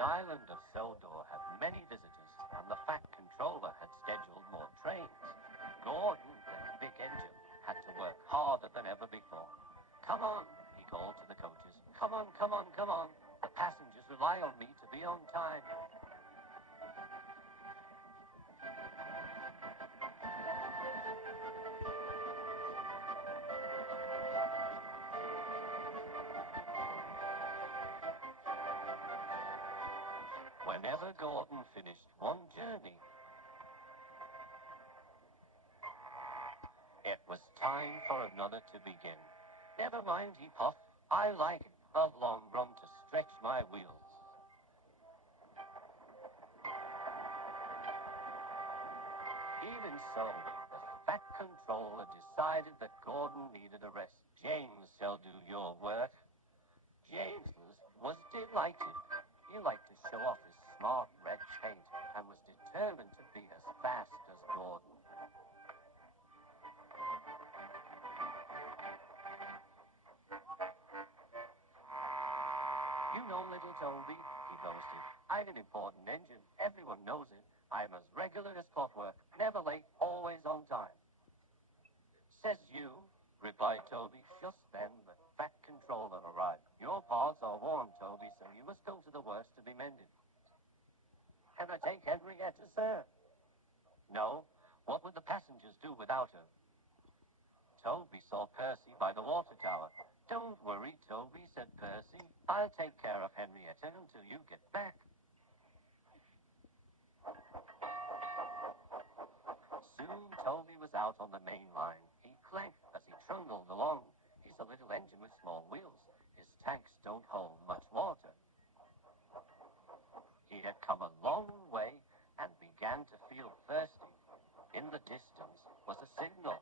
The island of Sodor had many visitors, and the Fat Controller had scheduled more trains. Gordon, the big engine, had to work harder than ever before. Come on, he called to the coaches. Come on, come on, come on. The passengers rely on me to be on time. Whenever Gordon finished one journey, it was time for another to begin. Never mind, he puffed. I like a long run to stretch my wheels. Even so, the Fat Controller decided that Gordon needed a rest. James shall do your work. James was delighted. He liked to show off his smart red paint and was determined to be as fast as Gordon. You know, little Toby, he boasted, I'm an important engine. Everyone knows it. I'm as regular as clockwork, never late, always on time. Says you, replied Toby. Just then the Fat Controller arrived. Your parts are worn, Toby, so you must go to the works to be mended. Can I take Henrietta, sir? No. What would the passengers do without her? Toby saw Percy by the water tower. Don't worry, Toby, said Percy. I'll take care of Henrietta until you get back. Soon Toby was out on the main line. He clanked as he trundled along. He's a little engine with small wheels. His tanks don't hold much water. He had come a long way and began to feel thirsty. In the distance was a signal.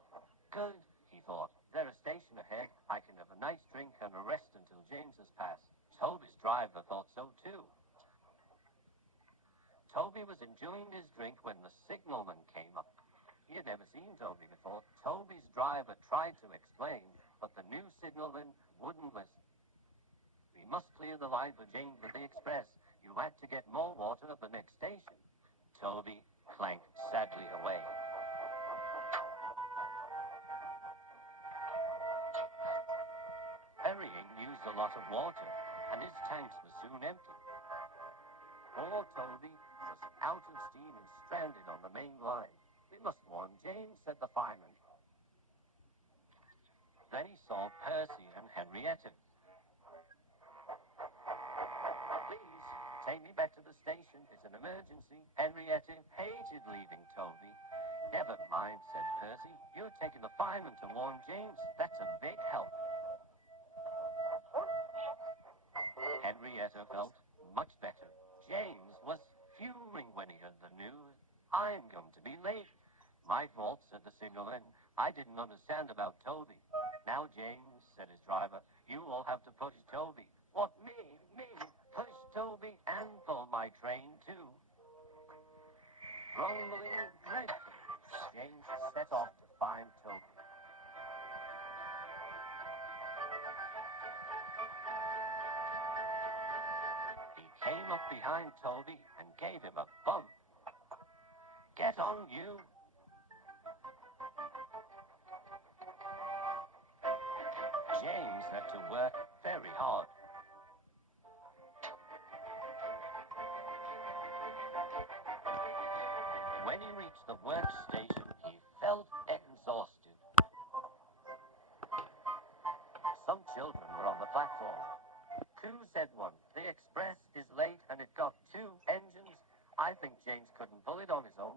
Good, he thought. There's a station ahead. I can have a nice drink and a rest until James has passed. Toby's driver thought so too. Toby was enjoying his drink when the signalman came up. He had never seen Toby before. Toby's driver tried to explain, but the new signalman wouldn't listen. We must clear the line for James with the express. You had to get more water at the next station. Toby clanked sadly away. Hurrying used a lot of water, and his tanks were soon empty. Poor Toby was out of steam and stranded on the main line. We must warn James, said the fireman. Then he saw Percy and Henrietta. Please, take me back to the station. It's an emergency. Henrietta hated leaving Toby. Never mind, said Percy. You're taking the fireman to warn James. That's a big help. Henrietta felt much better. James was fuming when he heard the news. I'm going to be late. My fault, said the signalman. I didn't understand about Toby. Now, James, said his driver, you all have to push Toby. What, me? Me? Push Toby and pull my train, too. Grumbling dreadfully, James set off to find Toby. He came up behind Toby and gave him a bump. Get on, you! James had to work very hard. When he reached the workstation, he felt exhausted. Some children were on the platform. Coo, said one, the express is late and it got 2 engines. I think James couldn't pull it on his own.